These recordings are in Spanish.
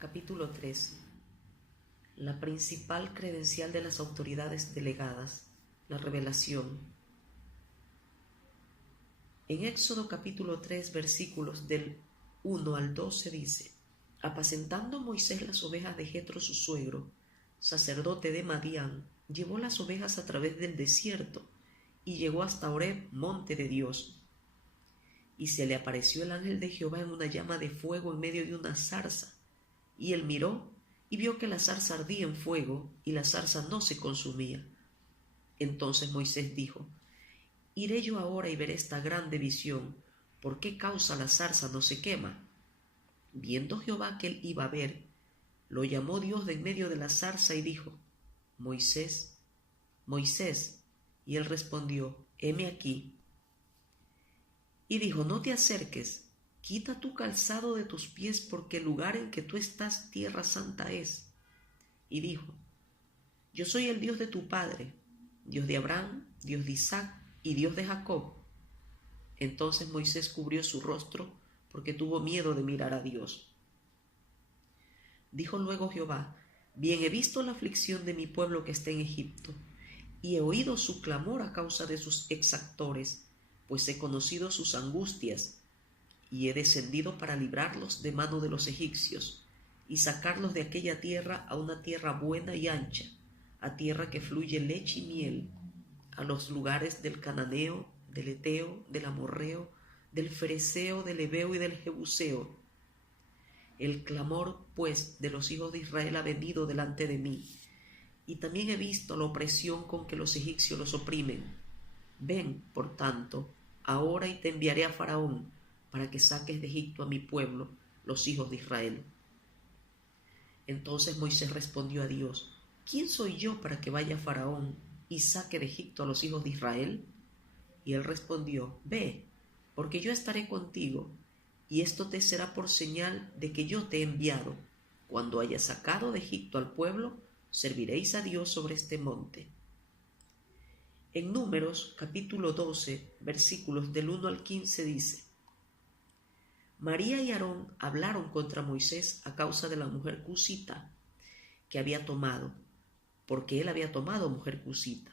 Capítulo 13. La principal credencial de las autoridades delegadas, la revelación. En Éxodo capítulo 3, versículos del 1 al 12 dice: Apacentando Moisés las ovejas de Jetro su suegro, sacerdote de Madián, llevó las ovejas a través del desierto y llegó hasta Horeb, monte de Dios. Y se le apareció el ángel de Jehová en una llama de fuego en medio de una zarza. Y él miró y vio que la zarza ardía en fuego y la zarza no se consumía. Entonces Moisés dijo: Iré yo ahora y veré esta grande visión. ¿Por qué causa la zarza no se quema? Viendo Jehová que él iba a ver, lo llamó Dios de en medio de la zarza y dijo: Moisés, Moisés. Y él respondió: heme aquí. Y dijo: no te acerques, quita tu calzado de tus pies, porque el lugar en que tú estás tierra santa es. Y dijo: yo soy el Dios de tu padre, Dios de Abraham, Dios de Isaac y Dios de Jacob. Entonces Moisés cubrió su rostro, porque tuvo miedo de mirar a Dios. Dijo luego Jehová: bien he visto la aflicción de mi pueblo que está en Egipto, y he oído su clamor a causa de sus exactores, pues he conocido sus angustias, y he descendido para librarlos de mano de los egipcios, y sacarlos de aquella tierra a una tierra buena y ancha, a tierra que fluye leche y miel, a los lugares del cananeo, del eteo, del amorreo, del fereceo, del heveo y del jebuseo. El clamor, pues, de los hijos de Israel ha venido delante de mí, y también he visto la opresión con que los egipcios los oprimen. Ven, por tanto, ahora y te enviaré a Faraón, para que saques de Egipto a mi pueblo, los hijos de Israel. Entonces Moisés respondió a Dios: ¿quién soy yo para que vaya a Faraón y saque de Egipto a los hijos de Israel? Y él respondió: ve, porque yo estaré contigo, y esto te será por señal de que yo te he enviado. Cuando hayas sacado de Egipto al pueblo, serviréis a Dios sobre este monte. En Números capítulo 12, versículos del 1 al 15 dice: María y Aarón hablaron contra Moisés a causa de la mujer cusita que había tomado, porque él había tomado mujer cusita.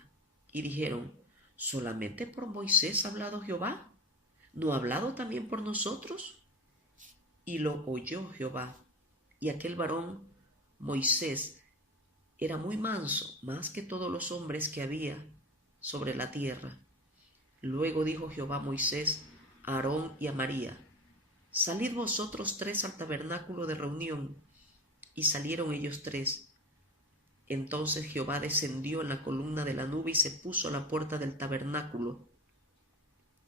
Y dijeron: ¿solamente por Moisés ha hablado Jehová? ¿No ha hablado también por nosotros? Y lo oyó Jehová. Y aquel varón, Moisés, era muy manso, más que todos los hombres que había sobre la tierra. Luego dijo Jehová a Moisés, a Aarón y a María: salid vosotros tres al tabernáculo de reunión. Y salieron ellos tres. Entonces Jehová descendió en la columna de la nube y se puso a la puerta del tabernáculo.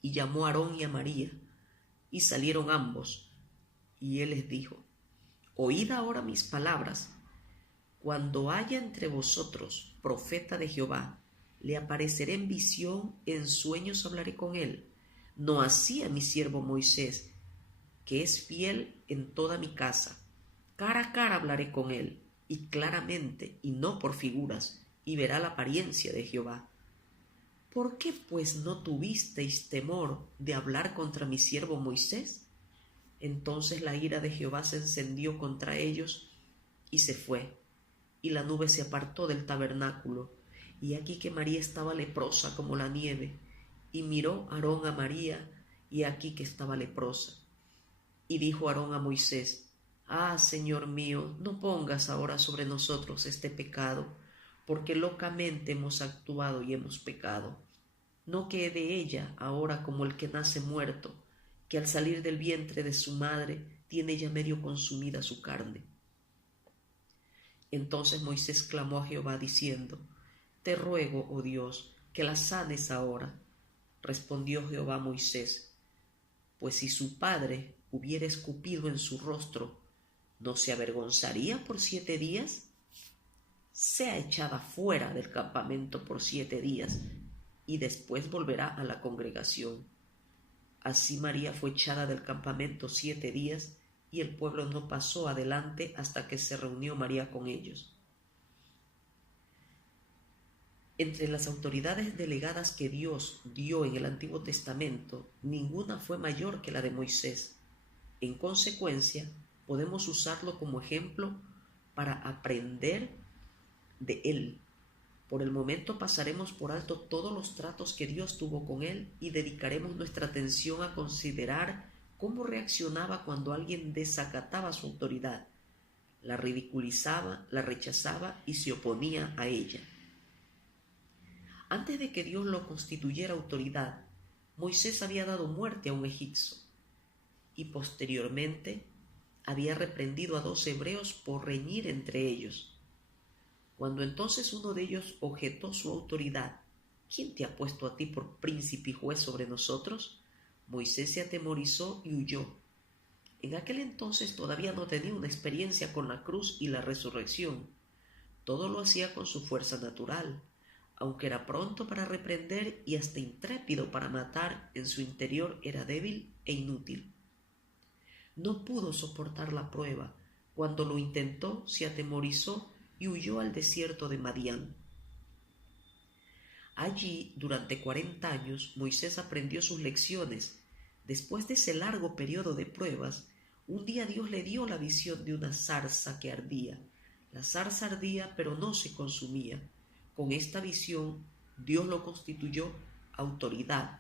Y llamó a Aarón y a María, y salieron ambos. Y él les dijo: oíd ahora mis palabras. Cuando haya entre vosotros profeta de Jehová, le apareceré en visión, en sueños hablaré con él. No así a mi siervo Moisés, que es fiel en toda mi casa. Cara a cara hablaré con él, y claramente, y no por figuras, y verá la apariencia de Jehová. ¿Por qué pues no tuvisteis temor de hablar contra mi siervo Moisés? Entonces la ira de Jehová se encendió contra ellos, y se fue, y la nube se apartó del tabernáculo, y aquí que María estaba leprosa como la nieve, y miró Aarón a María, y aquí que estaba leprosa. Y dijo Aarón a Moisés: ah, Señor mío, no pongas ahora sobre nosotros este pecado, porque locamente hemos actuado y hemos pecado. No quede ella ahora como el que nace muerto, que al salir del vientre de su madre tiene ya medio consumida su carne. Entonces Moisés clamó a Jehová diciendo: te ruego, oh Dios, que la sanes ahora. Respondió Jehová a Moisés: pues si su padre hubiera escupido en su rostro, ¿no se avergonzaría por 7 días? Sea echada fuera del campamento por 7 días, y después volverá a la congregación. Así María fue echada del campamento 7 días, y el pueblo no pasó adelante hasta que se reunió María con ellos. Entre las autoridades delegadas que Dios dio en el Antiguo Testamento, ninguna fue mayor que la de Moisés. En consecuencia, podemos usarlo como ejemplo para aprender de él. Por el momento pasaremos por alto todos los tratos que Dios tuvo con él y dedicaremos nuestra atención a considerar cómo reaccionaba cuando alguien desacataba su autoridad, la ridiculizaba, la rechazaba y se oponía a ella. Antes de que Dios lo constituyera autoridad, Moisés había dado muerte a un egipcio y posteriormente había reprendido a 2 hebreos por reñir entre ellos. Cuando entonces uno de ellos objetó su autoridad: ¿quién te ha puesto a ti por príncipe y juez sobre nosotros? Moisés se atemorizó y huyó. En aquel entonces todavía no tenía una experiencia con la cruz y la resurrección. Todo lo hacía con su fuerza natural. Aunque era pronto para reprender y hasta intrépido para matar, en su interior era débil e inútil. No pudo soportar la prueba. Cuando lo intentó, se atemorizó y huyó al desierto de Madián. Allí, durante 40 años, Moisés aprendió sus lecciones. Después de ese largo periodo de pruebas, un día Dios le dio la visión de una zarza que ardía. La zarza ardía, pero no se consumía. Con esta visión, Dios lo constituyó autoridad.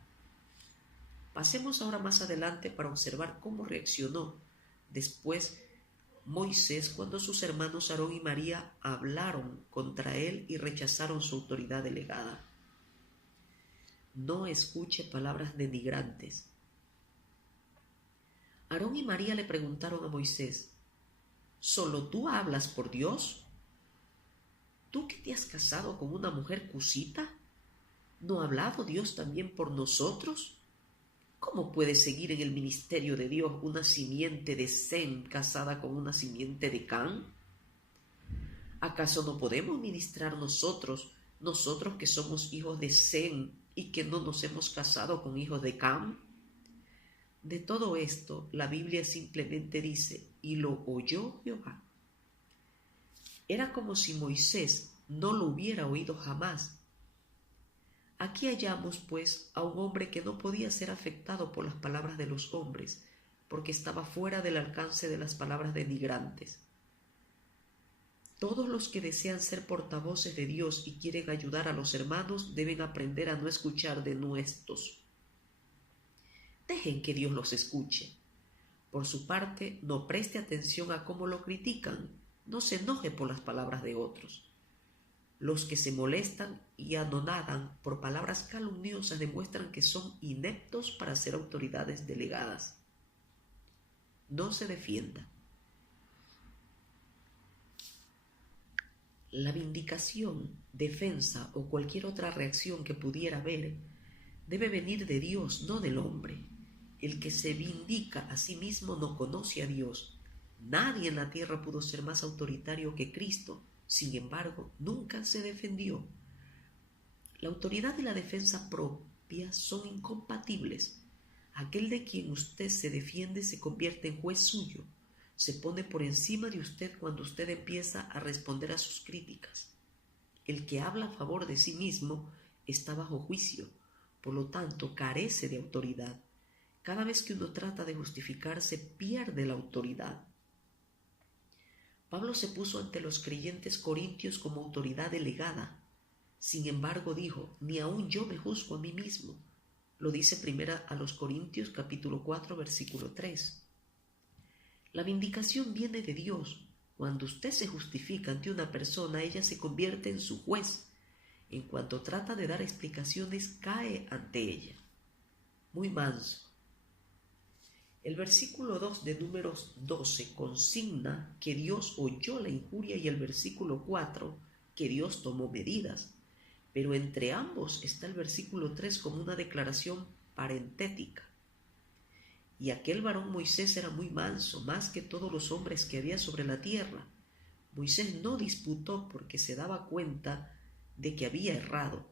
Pasemos ahora más adelante para observar cómo reaccionó después Moisés cuando sus hermanos Aarón y María hablaron contra él y rechazaron su autoridad delegada. No escuche palabras denigrantes. Aarón y María le preguntaron a Moisés: ¿solo tú hablas por Dios? ¿Tú que te has casado con una mujer cusita? ¿No ha hablado Dios también por nosotros? ¿Cómo puede seguir en el ministerio de Dios una simiente de Sem casada con una simiente de Cam? ¿Acaso no podemos ministrar nosotros que somos hijos de Sem y que no nos hemos casado con hijos de Cam? De todo esto, la Biblia simplemente dice: y lo oyó Jehová. Era como si Moisés no lo hubiera oído jamás. Aquí hallamos, pues, a un hombre que no podía ser afectado por las palabras de los hombres, porque estaba fuera del alcance de las palabras denigrantes. Todos los que desean ser portavoces de Dios y quieren ayudar a los hermanos deben aprender a no escuchar denuestos. Dejen que Dios los escuche. Por su parte, no preste atención a cómo lo critican. No se enoje por las palabras de otros. Los que se molestan y anonadan por palabras calumniosas demuestran que son ineptos para ser autoridades delegadas. No se defienda. La vindicación, defensa o cualquier otra reacción que pudiera haber debe venir de Dios, no del hombre. El que se vindica a sí mismo no conoce a Dios. Nadie en la tierra pudo ser más autoritario que Cristo. Sin embargo, nunca se defendió. La autoridad y la defensa propia son incompatibles. Aquel de quien usted se defiende se convierte en juez suyo. Se pone por encima de usted cuando usted empieza a responder a sus críticas. El que habla a favor de sí mismo está bajo juicio, por lo tanto carece de autoridad. Cada vez que uno trata de justificarse, pierde la autoridad. Pablo se puso ante los creyentes corintios como autoridad delegada. Sin embargo, dijo: ni aun yo me juzgo a mí mismo. Lo dice primera a los Corintios capítulo 4 versículo 3. La vindicación viene de Dios. Cuando usted se justifica ante una persona, ella se convierte en su juez. En cuanto trata de dar explicaciones, cae ante ella. Muy manso. El versículo 2 de Números 12 consigna que Dios oyó la injuria y el versículo 4 que Dios tomó medidas. Pero entre ambos está el versículo 3 como una declaración parentética. Y aquel varón Moisés era muy manso, más que todos los hombres que había sobre la tierra. Moisés no disputó porque se daba cuenta de que había errado.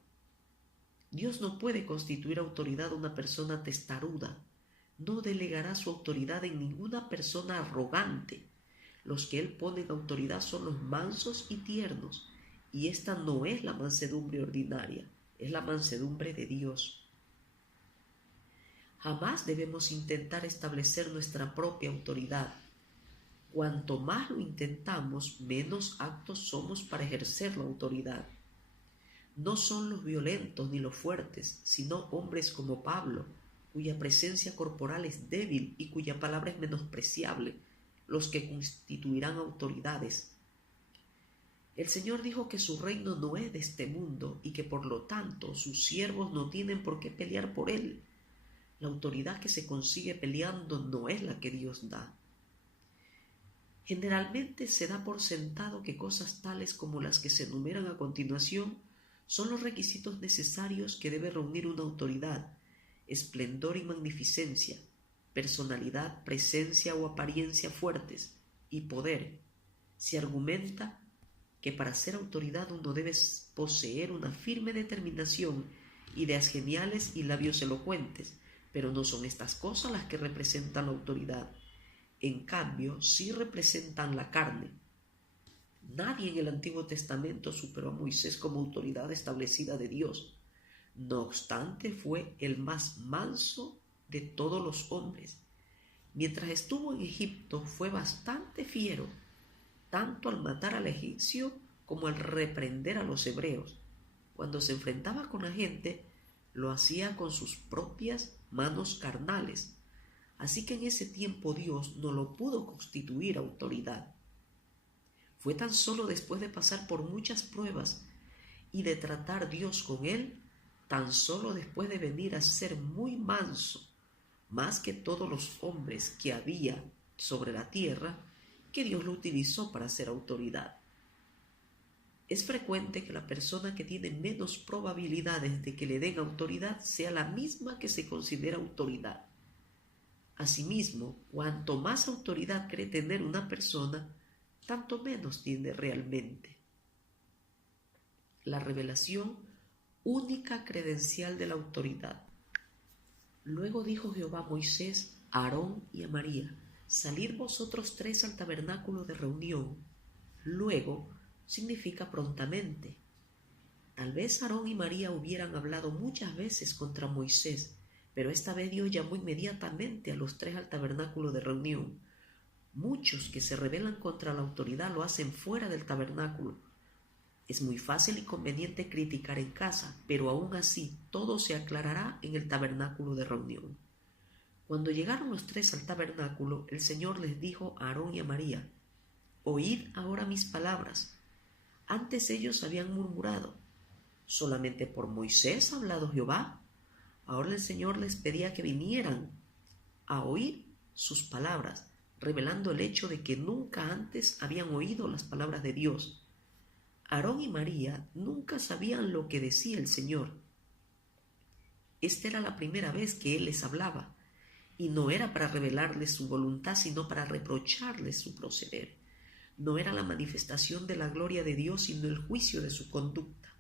Dios no puede constituir autoridad a una persona testaruda. No delegará su autoridad en ninguna persona arrogante. Los que él pone en autoridad son los mansos y tiernos, y esta no es la mansedumbre ordinaria, es la mansedumbre de Dios. Jamás debemos intentar establecer nuestra propia autoridad. cuanto más lo intentamos, menos aptos somos para ejercer la autoridad. No son los violentos ni los fuertes, sino hombres como Pablo, cuya presencia corporal es débil y cuya palabra es menospreciable, los que constituirán autoridades. El Señor dijo que su reino no es de este mundo y que por lo tanto sus siervos no tienen por qué pelear por él. La autoridad que se consigue peleando no es la que Dios da. Generalmente se da por sentado que cosas tales como las que se enumeran a continuación son los requisitos necesarios que debe reunir una autoridad: esplendor y magnificencia, personalidad, presencia o apariencia fuertes y poder. Se argumenta que para ser autoridad uno debe poseer una firme determinación, ideas geniales y labios elocuentes, pero no son estas cosas las que representan la autoridad. En cambio, sí representan la carne. Nadie en el Antiguo Testamento superó a Moisés como autoridad establecida de Dios. No obstante, fue el más manso de todos los hombres. Mientras estuvo en Egipto, fue bastante fiero, tanto al matar al egipcio como al reprender a los hebreos. Cuando se enfrentaba con la gente, lo hacía con sus propias manos carnales. Así que en ese tiempo Dios no lo pudo constituir autoridad. Fue tan solo después de pasar por muchas pruebas y de tratar Dios con él, tan solo después de venir a ser muy manso, más que todos los hombres que había sobre la tierra, que Dios lo utilizó para ser autoridad. Es frecuente que la persona que tiene menos probabilidades de que le den autoridad sea la misma que se considera autoridad. Asimismo, cuanto más autoridad cree tener una persona, tanto menos tiene realmente. La revelación, única credencial de la autoridad. Luego dijo Jehová a Moisés, a Aarón y a María: salid vosotros tres al tabernáculo de reunión. Luego significa prontamente. Tal vez Aarón y María hubieran hablado muchas veces contra Moisés, pero esta vez Dios llamó inmediatamente a los tres al tabernáculo de reunión. Muchos que se rebelan contra la autoridad lo hacen fuera del tabernáculo. Es muy fácil y conveniente criticar en casa, pero aún así todo se aclarará en el tabernáculo de reunión. Cuando llegaron los tres al tabernáculo, el Señor les dijo a Aarón y a María: oíd ahora mis palabras. Antes ellos habían murmurado: ¿solamente por Moisés ha hablado Jehová? Ahora el Señor les pedía que vinieran a oír sus palabras, revelando el hecho de que nunca antes habían oído las palabras de Dios. Aarón y María nunca sabían lo que decía el Señor. Esta era la primera vez que Él les hablaba, y no era para revelarles su voluntad, sino para reprocharles su proceder. No era la manifestación de la gloria de Dios, sino el juicio de su conducta.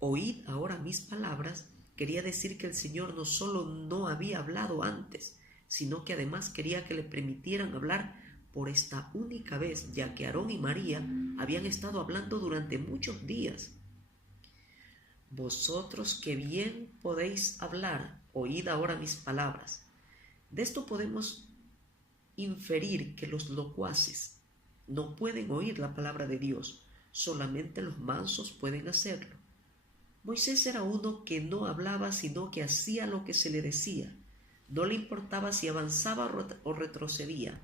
Oíd ahora mis palabras quería decir que el Señor no solo no había hablado antes, sino que además quería que le permitieran hablar por esta única vez, ya que Aarón y María habían estado hablando durante muchos días. Vosotros que bien podéis hablar, oíd ahora mis palabras. De esto podemos inferir que los locuaces no pueden oír la palabra de Dios, solamente los mansos pueden hacerlo. Moisés era uno que no hablaba, sino que hacía lo que se le decía. No le importaba si avanzaba o retrocedía,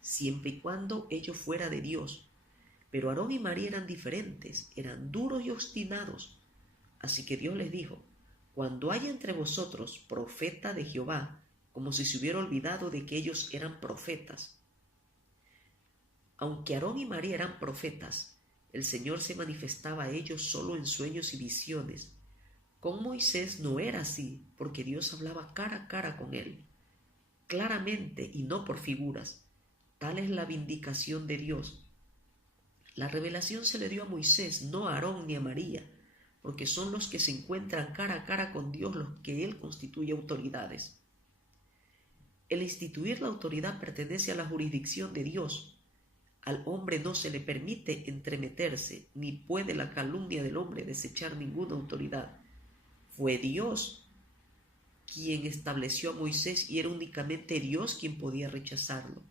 siempre y cuando ello fuera de Dios. Pero Aarón y María eran diferentes, eran duros y obstinados. Así que Dios les dijo: cuando haya entre vosotros profeta de Jehová, como si se hubiera olvidado de que ellos eran profetas. Aunque Aarón y María eran profetas, el Señor se manifestaba a ellos solo en sueños y visiones. Con Moisés no era así, porque Dios hablaba cara a cara con él, claramente y no por figuras. Tal es la vindicación de Dios. La revelación se le dio a Moisés, no a Aarón ni a María, porque son los que se encuentran cara a cara con Dios los que Él constituye autoridades. El instituir la autoridad pertenece a la jurisdicción de Dios. Al hombre no se le permite entremeterse, ni puede la calumnia del hombre desechar ninguna autoridad. Fue Dios quien estableció a Moisés y era únicamente Dios quien podía rechazarlo.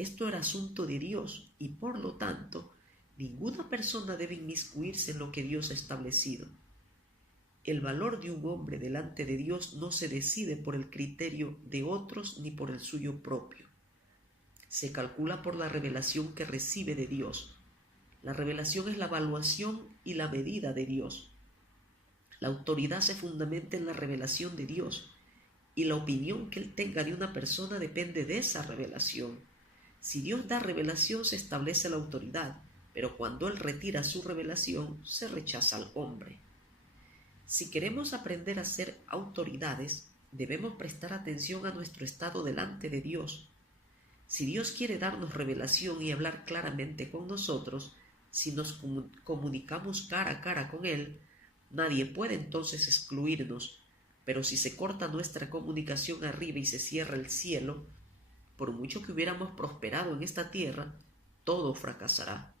esto era asunto de Dios y por lo tanto ninguna persona debe inmiscuirse en lo que Dios ha establecido. El valor de un hombre delante de Dios no se decide por el criterio de otros ni por el suyo propio. Se calcula por la revelación que recibe de Dios. La revelación es la evaluación y la medida de Dios. La autoridad se fundamenta en la revelación de Dios y la opinión que Él tenga de una persona depende de esa revelación. Si Dios da revelación se establece la autoridad, pero cuando Él retira su revelación se rechaza al hombre. Si queremos aprender a ser autoridades, debemos prestar atención a nuestro estado delante de Dios. Si Dios quiere darnos revelación y hablar claramente con nosotros, si nos comunicamos cara a cara con Él, nadie puede entonces excluirnos, pero si se corta nuestra comunicación arriba y se cierra el cielo, por mucho que hubiéramos prosperado en esta tierra, todo fracasará.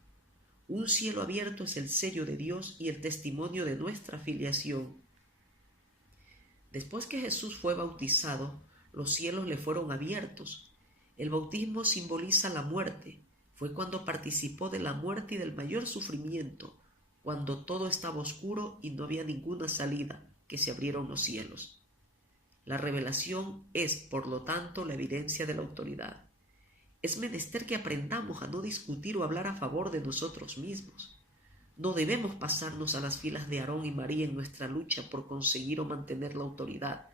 Un cielo abierto es el sello de Dios y el testimonio de nuestra filiación. Después que Jesús fue bautizado, los cielos le fueron abiertos. El bautismo simboliza la muerte. Fue cuando participó de la muerte y del mayor sufrimiento, cuando todo estaba oscuro y no había ninguna salida, que se abrieron los cielos. La revelación es, por lo tanto, la evidencia de la autoridad. Es menester que aprendamos a no discutir o hablar a favor de nosotros mismos. No debemos pasarnos a las filas de Aarón y María en nuestra lucha por conseguir o mantener la autoridad.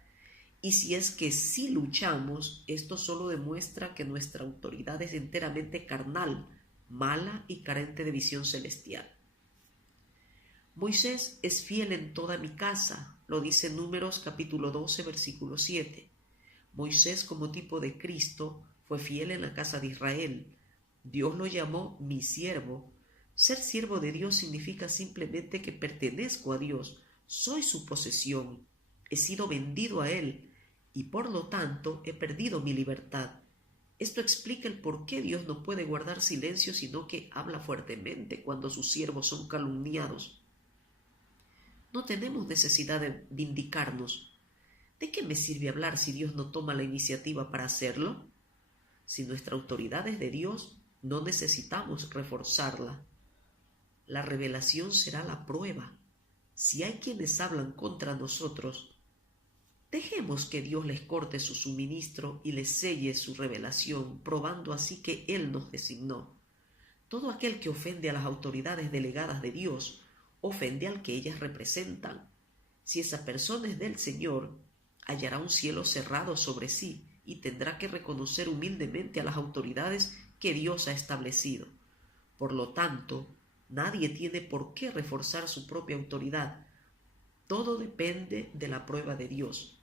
Y si es que sí luchamos, esto solo demuestra que nuestra autoridad es enteramente carnal, mala y carente de visión celestial. Moisés es fiel en toda mi casa, lo dice Números capítulo 12, versículo 7. Moisés, como tipo de Cristo, fue fiel en la casa de Israel. Dios lo llamó mi siervo. Ser siervo de Dios significa simplemente que pertenezco a Dios, soy su posesión, he sido vendido a Él y por lo tanto he perdido mi libertad. Esto explica el por qué Dios no puede guardar silencio, sino que habla fuertemente cuando sus siervos son calumniados. No tenemos necesidad de vindicarnos. ¿De qué me sirve hablar si Dios no toma la iniciativa para hacerlo? Si nuestra autoridad es de Dios, no necesitamos reforzarla. La revelación será la prueba. Si hay quienes hablan contra nosotros, dejemos que Dios les corte su suministro y les selle su revelación, probando así que Él nos designó. Todo aquel que ofende a las autoridades delegadas de Dios, ofende al que ellas representan. Si esa persona es del Señor, hallará un cielo cerrado sobre sí y tendrá que reconocer humildemente a las autoridades que Dios ha establecido. Por lo tanto, nadie tiene por qué reforzar su propia autoridad. Todo depende de la prueba de Dios.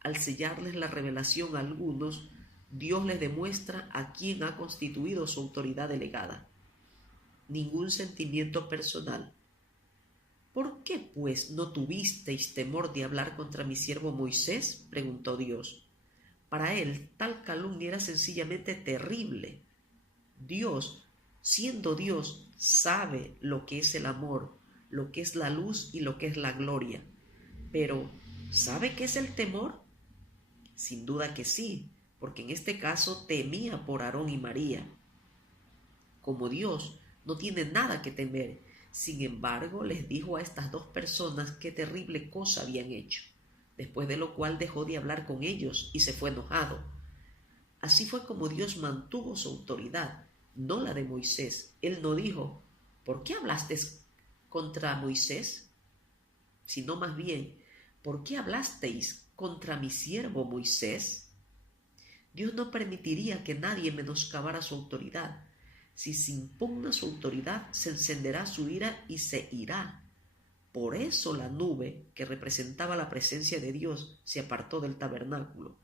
Al sellarles la revelación a algunos, Dios les demuestra a quién ha constituido su autoridad delegada. Ningún sentimiento personal. ¿Por qué, pues, no tuvisteis temor de hablar contra mi siervo Moisés?, preguntó Dios. Para él, tal calumnia era sencillamente terrible. Dios, siendo Dios, sabe lo que es el amor, lo que es la luz y lo que es la gloria. Pero, ¿sabe qué es el temor? Sin duda que sí, porque en este caso temía por Aarón y María. Como Dios no tiene nada que temer, sin embargo les dijo a estas dos personas qué terrible cosa habían hecho, después de lo cual dejó de hablar con ellos y se fue enojado. Así fue como Dios mantuvo su autoridad, no la de Moisés. Él no dijo, ¿por qué hablasteis contra Moisés? Sino más bien, ¿por qué hablasteis contra mi siervo Moisés? Dios no permitiría que nadie menoscabara su autoridad. Si se impugna su autoridad, se encenderá su ira y se irá. Por eso la nube, que representaba la presencia de Dios, se apartó del tabernáculo.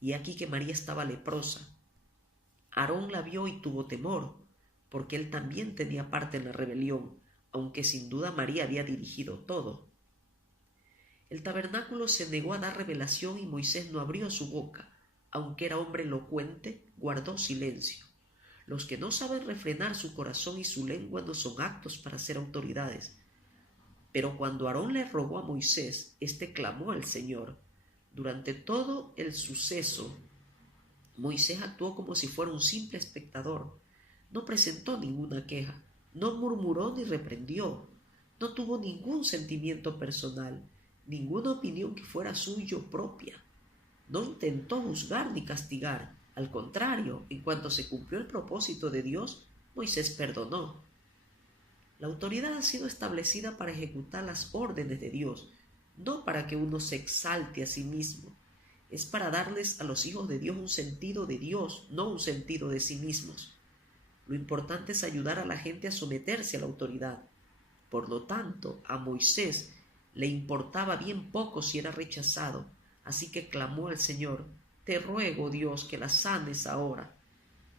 Y aquí que María estaba leprosa. Aarón la vio y tuvo temor, porque él también tenía parte en la rebelión, aunque sin duda María había dirigido todo. El tabernáculo se negó a dar revelación y Moisés no abrió su boca. Aunque era hombre elocuente, guardó silencio. Los que no saben refrenar su corazón y su lengua no son aptos para ser autoridades. Pero cuando Aarón le rogó a Moisés, éste clamó al Señor. Durante todo el suceso, Moisés actuó como si fuera un simple espectador. No presentó ninguna queja, no murmuró ni reprendió, no tuvo ningún sentimiento personal, ninguna opinión que fuera suyo propia. No intentó juzgar ni castigar. Al contrario, en cuanto se cumplió el propósito de Dios, Moisés perdonó. La autoridad ha sido establecida para ejecutar las órdenes de Dios, no para que uno se exalte a sí mismo. Es para darles a los hijos de Dios un sentido de Dios, no un sentido de sí mismos. Lo importante es ayudar a la gente a someterse a la autoridad. Por lo tanto, a Moisés le importaba bien poco si era rechazado, así que clamó al Señor: «Te ruego, Dios, que la sanes ahora».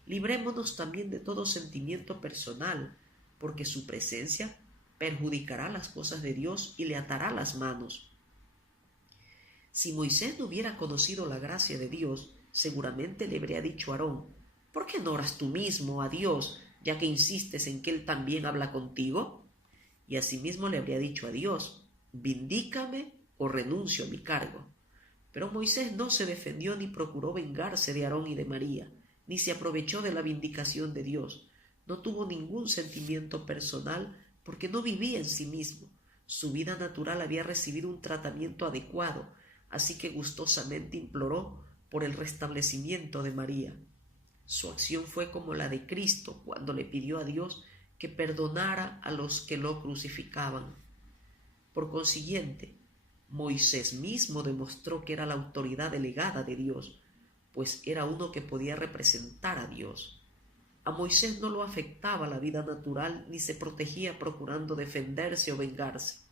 Librémonos también de todo sentimiento personal, porque su presencia perjudicará las cosas de Dios y le atará las manos. Si Moisés no hubiera conocido la gracia de Dios, seguramente le habría dicho a Aarón: «¿Por qué no oras tú mismo a Dios, ya que insistes en que Él también habla contigo?». Y asimismo le habría dicho a Dios: «Vindícame o renuncio a mi cargo». Pero Moisés no se defendió ni procuró vengarse de Aarón y de María, ni se aprovechó de la vindicación de Dios. No tuvo ningún sentimiento personal porque no vivía en sí mismo. Su vida natural había recibido un tratamiento adecuado, así que gustosamente imploró por el restablecimiento de María. Su acción fue como la de Cristo cuando le pidió a Dios que perdonara a los que lo crucificaban. Por consiguiente, Moisés mismo demostró que era la autoridad delegada de Dios, pues era uno que podía representar a Dios. A Moisés no lo afectaba la vida natural ni se protegía procurando defenderse o vengarse.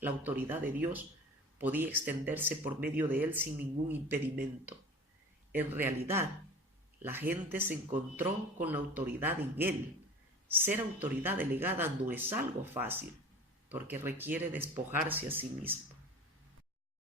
La autoridad de Dios podía extenderse por medio de él sin ningún impedimento. En realidad, la gente se encontró con la autoridad en él. Ser autoridad delegada no es algo fácil, porque requiere despojarse a sí mismo.